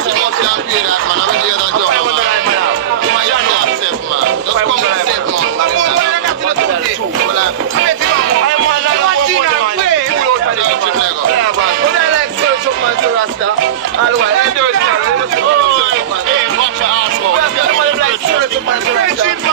She must have paid that, man. I will hear that job, man. Man, you can't save, man. Just come and save, man. I'm going to get to the two. Well, I'm betting on one. I'm one way. But I like search up man to Rasta. All the way. Hey, watch your ass, man. Like search up man to Rasta.